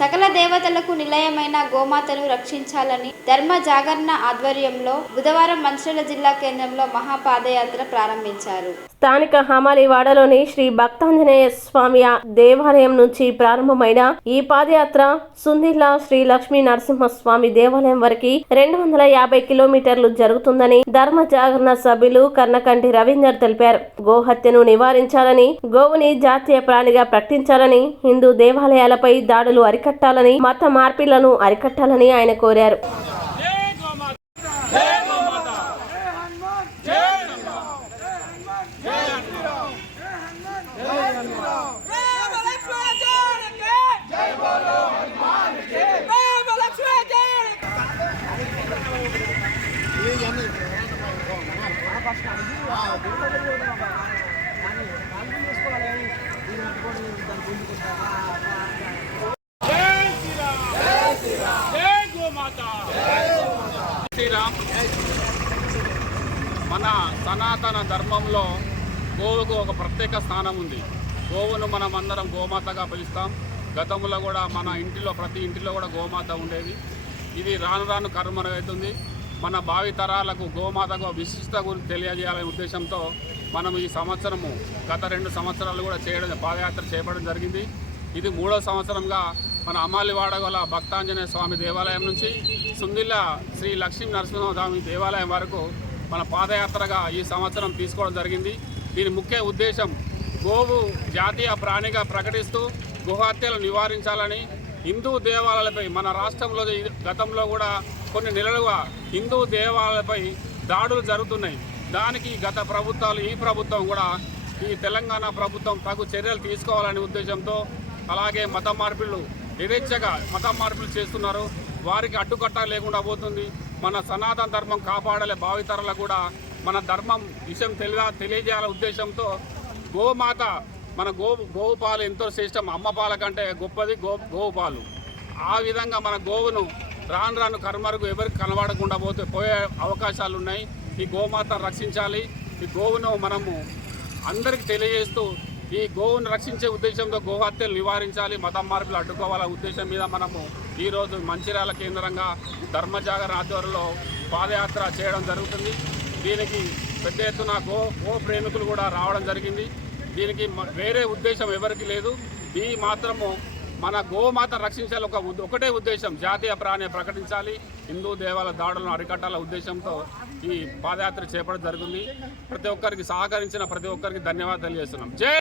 సకల దేవతలకు నిలయమైన గోమాతను రక్షించాలని ధర్మ జాగరణ ఆధ్వర్యంలో బుధవారం మంచిర్యాల జిల్లా కేంద్రంలో మహాపాదయాత్ర ప్రారంభించారు. స్థానిక హమాలివాడలోని శ్రీ భక్తాంజనేయ స్వామి దేవాలయం నుంచి ప్రారంభమైన ఈ పాదయాత్ర సుందిల్ల శ్రీ లక్ష్మీ నరసింహస్వామి దేవాలయం వరకు 250 కిలోమీటర్లు జరుగుతుందని ధర్మ జాగరణ సభ్యులు కర్ణకంటి రవీందర్ తెలిపారు. గోహత్యను నివారించాలని, గోవుని జాతీయ ప్రాణిగా ప్రకటించాలని, హిందూ దేవాలయాలపై దాడులు అరికట్టాలని, మత మార్పిళ్లను అరికట్టాలని ఆయన కోరారు. మన సనాతన ధర్మంలో గోవుకు ఒక ప్రత్యేక స్థానం ఉంది. గోవును మనం అందరం గోమాతగా పిలుస్తాం. గతంలో కూడా మన ఇంటిలో ప్రతి ఇంటిలో కూడా గోమాత ఉండేది. ఇది రాను రాను కనుమరుగవుతుంది. మన భావి తరాలకు గోమాతకు విశిష్టత గురించి తెలియజేయాలనే ఉద్దేశంతో మనం ఈ సంవత్సరము గత 2 సంవత్సరాలు కూడా పాదయాత్ర చేయడం జరిగింది. ఇది 3వ సంవత్సరంగా మన అమాలివాడ గల భక్తాంజనేయ స్వామి దేవాలయం నుంచి సుందిల్ల శ్రీ లక్ష్మీ నరసింహస్వామి దేవాలయం వరకు మన పాదయాత్రగా ఈ సంవత్సరం తీసుకోవడం జరిగింది. దీని ముఖ్య ఉద్దేశం గోవు జాతీయ ప్రాణిగా ప్రకటిస్తూ గోహత్యలు నివారించాలని, హిందూ దేవాలయాలపై మన రాష్ట్రంలో గతంలో కూడా కొన్ని నెలలుగా హిందూ దేవాలయాలపై దాడులు జరుగుతున్నాయి. దానికి గత ప్రభుత్వాలు, ఈ ప్రభుత్వం కూడా, ఈ తెలంగాణ ప్రభుత్వం తగు చర్యలు తీసుకోవాలనే ఉద్దేశంతో, అలాగే మత మార్పిళ్ళు యథేచ్ఛగా మత మార్పులు చేస్తున్నారు. వారికి అడ్డుకట్ట లేకుండా పోతుంది. మన సనాతన ధర్మం కాపాడాలి, భావితరాలకు కూడా మన ధర్మం విషయం తెలియజేయాలనే ఉద్దేశంతో గోమాత మన గోవు పాలు ఎంతో శ్రేష్టం. అమ్మ పాల కంటే గొప్పది గోవు పాలు. ఆ విధంగా మన గోవును రాను రాను కనుమరుగు ఎవరికి కనబడకుండా పోయే అవకాశాలు ఉన్నాయి. ఈ గోమాత రక్షించాలి. ఈ గోవును మనము అందరికీ తెలియజేస్తూ ఈ గోవును రక్షించే ఉద్దేశంతో గోహత్యలు నివారించాలి, మతం మార్పులు అడ్డుకోవాలనే ఉద్దేశం మీద మనము ఈరోజు మంచిర్యాల కేంద్రంగా ధర్మ జాగరణ ఆధ్వర్యంలో పాదయాత్ర చేయడం జరుగుతుంది. దీనికి పెద్ద ఎత్తున గో ప్రేమికులు కూడా రావడం జరిగింది. దీనికి వేరే ఉద్దేశం ఎవరికి లేదు. ఈ మాత్రము మన గోమాత రక్షించాలి, ఒకటే ఉద్దేశం, జాతీయ ప్రాణి ప్రకటించాలి, హిందూ దేవాలయ దాడులను అరికట్టాలనే ఉద్దేశంతో ఈ పాదయాత్ర చేపట్టడం జరిగింది. ప్రతి ఒక్కరికి సహకరించిన ప్రతి ఒక్కరికి ధన్యవాదాలు తెలియజేస్తున్నాం. జై